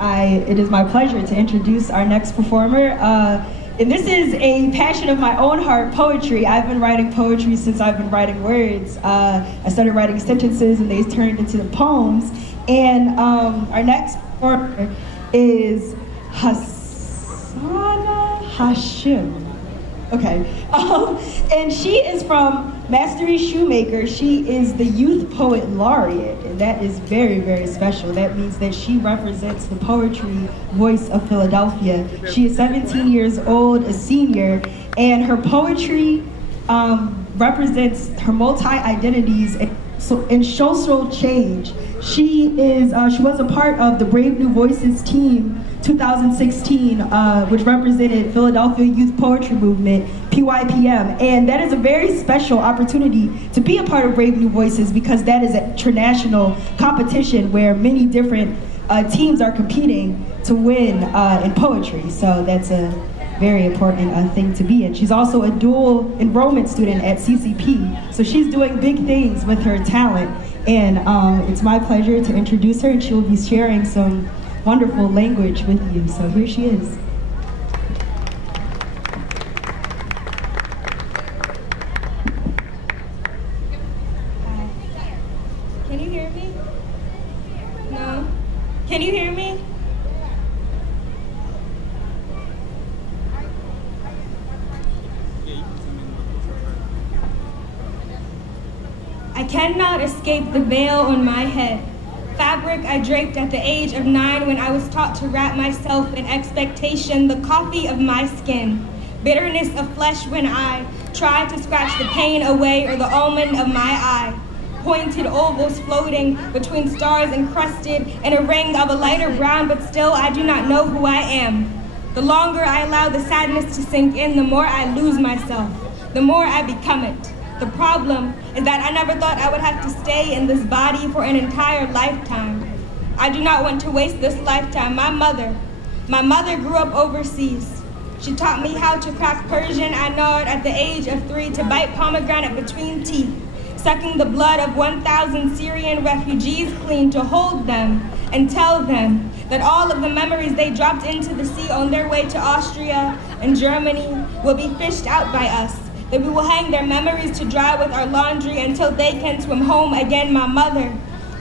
It is my pleasure to introduce our next performer. And this is a passion of my own heart, poetry. I've been writing poetry since I've been writing words. I started writing sentences and they turned into the poems. And our next performer is Husnaa Hashim. Okay, and she is from Mastery Shoemaker. She is the Youth Poet Laureate, and that is very, very special. That means that she represents the poetry voice of Philadelphia. She is 17 years old, a senior, and her poetry represents her multi-identities and social change. She was a part of the Brave New Voices team 2016, which represented Philadelphia Youth Poetry Movement, PYPM. And that is a very special opportunity to be a part of Brave New Voices because that is an international competition where many different teams are competing to win in poetry. So that's a very important thing to be in. She's also a dual enrollment student at CCP. So she's doing big things with her talent. And it's my pleasure to introduce her, and she will be sharing some wonderful language with you. So here she is. Can you hear me? No? Can you hear me? I cannot escape the veil on my head. Fabric I draped at the age of 9 when I was taught to wrap myself in expectation, the coffee of my skin, bitterness of flesh when I tried to scratch the pain away or the almond of my eye, pointed ovals floating between stars encrusted in a ring of a lighter brown, but still I do not know who I am. The longer I allow the sadness to sink in, the more I lose myself, the more I become it. The problem is that I never thought I would have to stay in this body for an entire lifetime. I do not want to waste this lifetime. My mother grew up overseas. She taught me how to crack Persian anard at the age of 3, to bite pomegranate between teeth, sucking the blood of 1,000 Syrian refugees clean, to hold them and tell them that all of the memories they dropped into the sea on their way to Austria and Germany will be fished out by us, that we will hang their memories to dry with our laundry until they can swim home again. My mother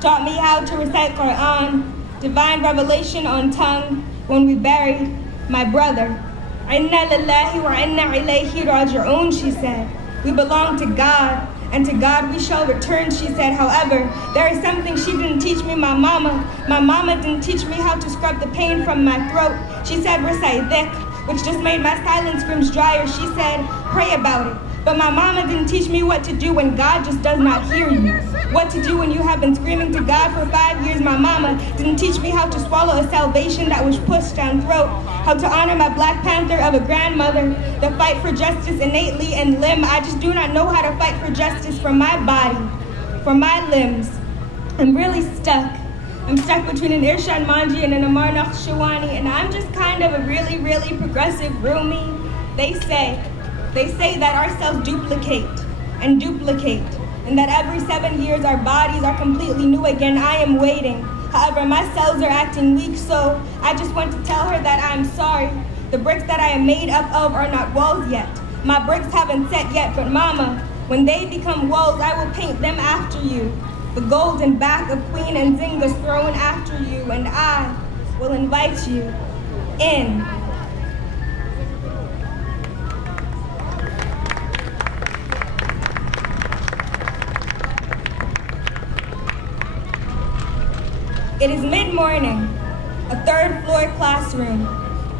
taught me how to recite Quran, divine revelation on tongue, when we buried my brother. Inna lillahi wa inna ilayhi raji'un, she said. We belong to God, and to God we shall return, she said. However, there is something she didn't teach me, my mama. My mama didn't teach me how to scrub the pain from my throat. She said, recite dhikr, which just made my silent screams drier. She said, pray about it. But my mama didn't teach me what to do when God just does not hear you. What to do when you have been screaming to God for 5 years. My mama didn't teach me how to swallow a salvation that was pushed down throat. How to honor my Black Panther of a grandmother, the fight for justice innately in limb. I just do not know how to fight for justice for my body, for my limbs. I'm really stuck. I'm stuck between an Irshad Manji and an Amar Nakhshawani, and I'm just kind of a really, really progressive Rumi. They say that our cells duplicate, and that every 7 years our bodies are completely new again. I am waiting. However, my cells are acting weak, so I just want to tell her that I am sorry. The bricks that I am made up of are not walls yet. My bricks haven't set yet, but mama, when they become walls, I will paint them after you. The golden back of Queen Nzinga's throne after you, and I will invite you in. It is mid-morning, a third-floor classroom.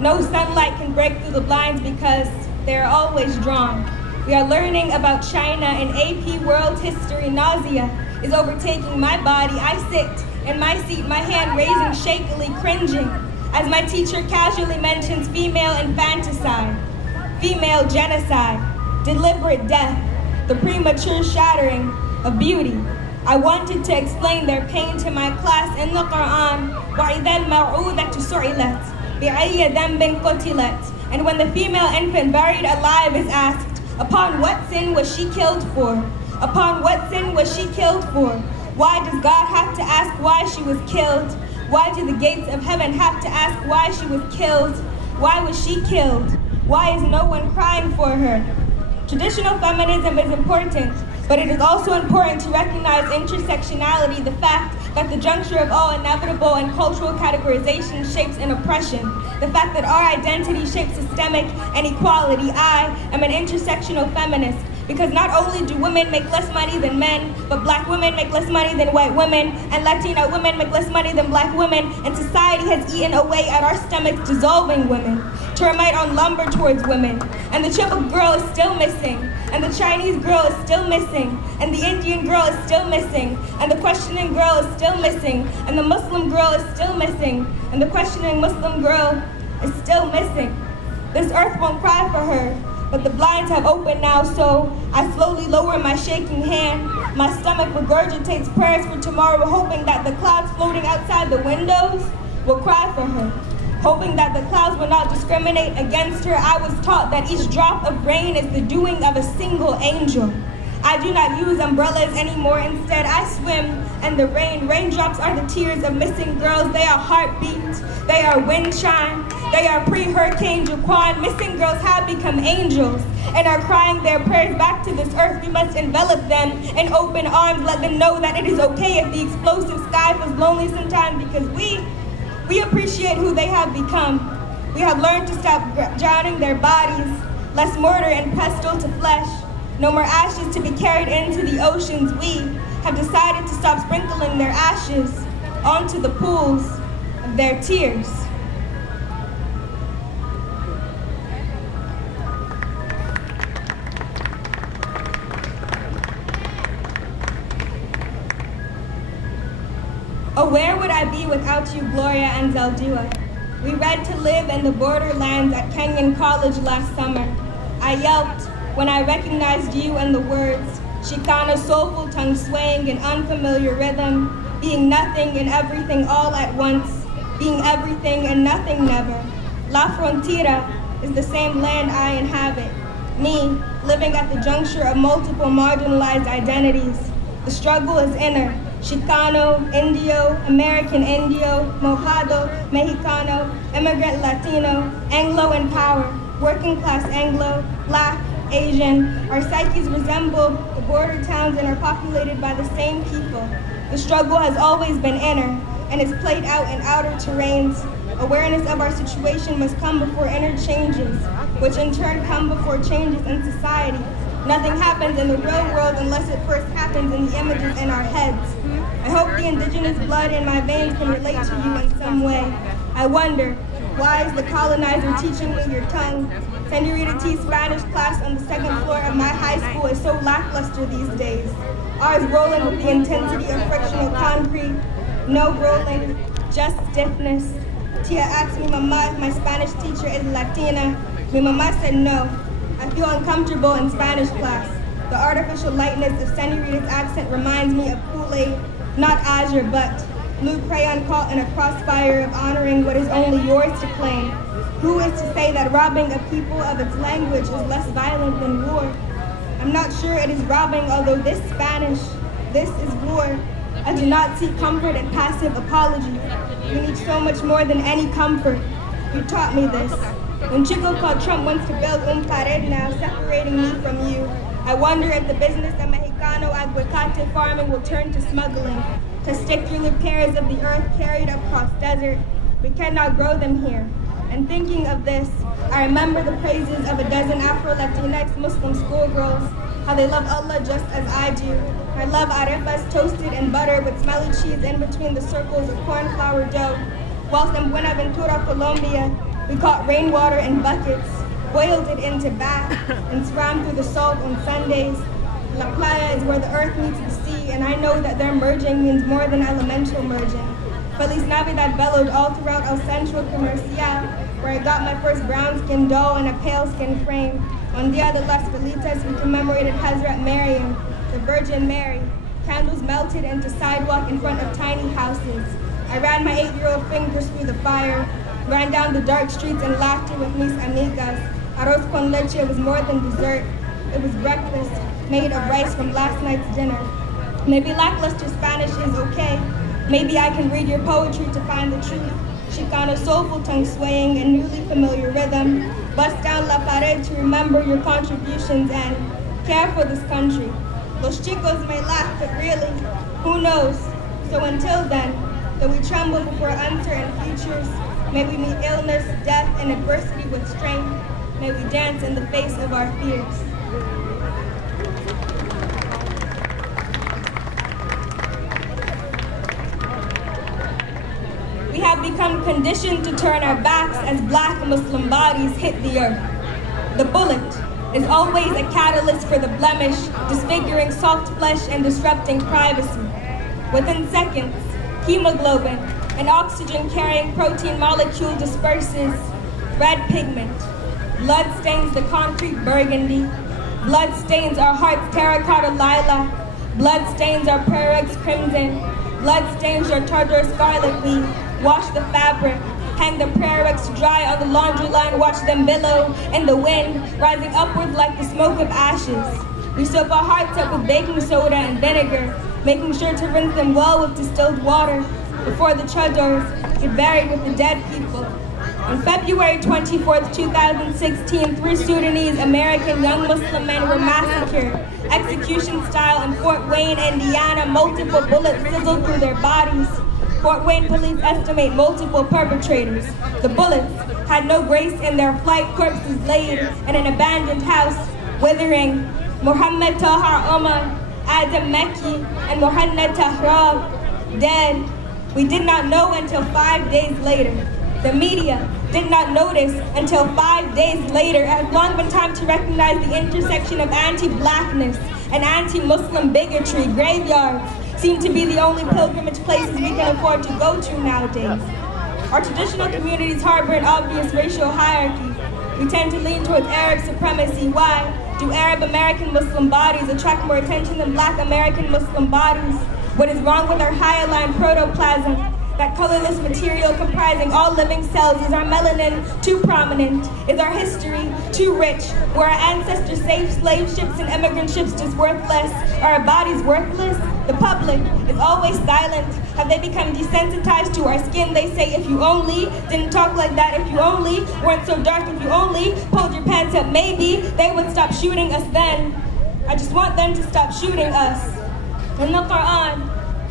No sunlight can break through the blinds because they are always drawn. We are learning about China and AP World History. Nausea is overtaking my body. I sit in my seat, my hand raising shakily, cringing, as my teacher casually mentions female infanticide, female genocide, deliberate death, the premature shattering of beauty. I wanted to explain their pain to my class in the Quran. وَإِذَا الْمَوْعُودَةُ سُئِلَتْ بِأَيِّ ذَنْبٍ قُتِلَتْ. And when the female infant buried alive is asked, upon what sin was she killed for? Upon what sin was she killed for? Why does God have to ask why she was killed? Why do the gates of heaven have to ask why she was killed? Why was she killed? Why is no one crying for her? Traditional feminism is important, but it is also important to recognize intersectionality, the fact that the juncture of all inevitable and cultural categorization shapes an oppression, the fact that our identity shapes systemic inequality. I am an intersectional feminist, because not only do women make less money than men, but black women make less money than white women, and Latina women make less money than black women, and society has eaten away at our stomachs, dissolving women. Termite on lumber towards women, and the Chibok girl is still missing, and the Chinese girl is still missing, and the Indian girl is still missing, and the questioning girl is still missing, and the Muslim girl is still missing, and the questioning Muslim girl is still missing. This earth won't cry for her, but the blinds have opened now, so I slowly lower my shaking hand. My stomach regurgitates prayers for tomorrow, hoping that the clouds floating outside the windows will cry for her. Hoping that the clouds will not discriminate against her. I was taught that each drop of rain is the doing of a single angel. I do not use umbrellas anymore. Instead, I swim in the rain. Raindrops are the tears of missing girls. They are heartbeats. They are wind chime. They are pre-Hurricane Jaquan. Missing girls have become angels and are crying their prayers back to this earth. We must envelop them in open arms. Let them know that it is okay if the explosive sky feels lonely sometimes, because we appreciate who they have become. We have learned to stop drowning their bodies. Less mortar and pestle to flesh. No more ashes to be carried into the oceans. We have decided to stop sprinkling their ashes onto the pools of their tears. Oh, where would I be without you, Gloria and Zaldua? We read To Live in the Borderlands at Kenyon College last summer. I yelped when I recognized you and the words, Chicana soulful tongue swaying in unfamiliar rhythm, being nothing and everything all at once, being everything and nothing never. La Frontera is the same land I inhabit, me living at the juncture of multiple marginalized identities. The struggle is inner. Chicano, Indio, American Indio, Mojado, Mexicano, immigrant Latino, Anglo in power, working class Anglo, Black, Asian. Our psyches resemble the border towns and are populated by the same people. The struggle has always been inner and is played out in outer terrains. Awareness of our situation must come before inner changes, which in turn come before changes in society. Nothing happens in the real world unless it first happens in the images in our heads. I hope the indigenous blood in my veins can relate to you in some way. I wonder, why is the colonizer teaching me your tongue? Senorita T's Spanish class on the second floor of my high school is so lackluster these days. Ours rolling with the intensity of frictional concrete. No rolling, just stiffness. Tia asked me mama if my Spanish teacher is Latina. My mama said no. I feel uncomfortable in Spanish class. The artificial lightness of Senorita's accent reminds me of Kool-Aid, not azure, but blue crayon caught in a crossfire of honoring what is only yours to claim. Who is to say that robbing a people of its language is less violent than war? I'm not sure it is robbing, although this Spanish, this is war. I do not seek comfort and passive apology. We need so much more than any comfort. You taught me this. When Chico called Trump wants to build pared now, separating me from you, I wonder if the business of Mexicano aguacate farming will turn to smuggling. Testicular pears of the earth carried across desert. We cannot grow them here. And thinking of this, I remember the praises of a dozen Afro-Latinx Muslim schoolgirls, how they love Allah just as I do. I love arepas toasted in butter with smelly cheese in between the circles of corn flour dough. Whilst in Buenaventura, Colombia, we caught rainwater in buckets, boiled it into bath, and swam through the salt on Sundays. La Playa is where the earth meets the sea, and I know that their merging means more than elemental merging. Feliz Navidad bellowed all throughout El Centro Comercial, where I got my first brown-skinned doll in a pale-skin frame. On Dia de las Velitas, we commemorated Hazrat Maryam, the Virgin Mary. Candles melted into sidewalk in front of tiny houses. I ran my 8-year-old fingers through the fire, ran down the dark streets in laughter with mis amigas. Arroz con leche was more than dessert. It was breakfast, made of rice from last night's dinner. Maybe lackluster Spanish is okay, Maybe I can read your poetry to find the truth. Chicano soulful tongue swaying in newly familiar rhythm. Bust down la pared to remember your contributions and care for this country. Los chicos may laugh, but really, who knows? So until then, though we tremble before uncertain futures, may we meet illness, death, and adversity with strength. May we dance in the face of our fears. We have become conditioned to turn our backs as Black Muslim bodies hit the earth. The bullet is always a catalyst for the blemish, disfiguring soft flesh and disrupting privacy. Within seconds, hemoglobin, an oxygen-carrying protein molecule, disperses red pigment. Blood stains the concrete burgundy. Blood stains our heart's terracotta lilac. Blood stains our prairies crimson. Blood stains your tartar scarlet. We wash the fabric, hang the prairies dry on the laundry line, watch them billow in the wind, rising upward like the smoke of ashes. We soap our hearts up with baking soda and vinegar, making sure to rinse them well with distilled water before the chadors get buried with the dead people. On February 24th, 2016, 3 Sudanese American young Muslim men were massacred, execution style in Fort Wayne, Indiana. Multiple bullets sizzled through their bodies. Fort Wayne police estimate multiple perpetrators. The bullets had no grace in their flight, corpses laid in an abandoned house, withering. Mohammed Tahar Omar, Adam Mekki, and Mohammed Tahrar dead. We did not know until 5 days later. The media did not notice until 5 days later. It has long been time to recognize the intersection of anti-Blackness and anti-Muslim bigotry. Graveyards seem to be the only pilgrimage places we can afford to go to nowadays. Our traditional communities harbor an obvious racial hierarchy. We tend to lean towards Arab supremacy. Why do Arab American Muslim bodies attract more attention than Black American Muslim bodies? What is wrong with our hyaline protoplasm? That colorless material comprising all living cells. Is our melanin too prominent? Is our history too rich? Were our ancestors slave ships and immigrant ships just worthless? Are our bodies worthless? The public is always silent. Have they become desensitized to our skin? They say, if you only didn't talk like that, if you only weren't so dark, if you only pulled your pants up, maybe they would stop shooting us then. I just want them to stop shooting us. In the Quran,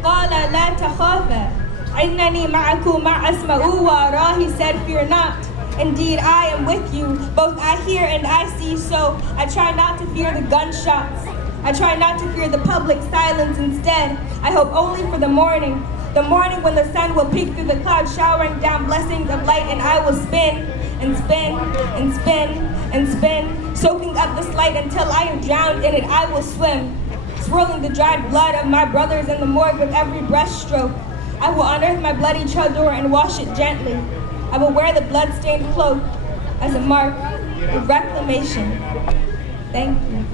قَالَ لَا تَخَافَ إِنَّنِي مَعَكُمَا أَسْمَعُ وَأَرَى. He said, fear not. Indeed, I am with you. Both I hear and I see, so I try not to fear the gunshots. I try not to fear the public silence. Instead, I hope only for the morning when the sun will peek through the clouds, showering down blessings of light, and I will spin and spin and spin and spin, soaking up this light until I am drowned in it. I will swim, swirling the dried blood of my brothers in the morgue with every breaststroke. I will unearth my bloody chador and wash it gently. I will wear the blood-stained cloak as a mark of reclamation. Thank you.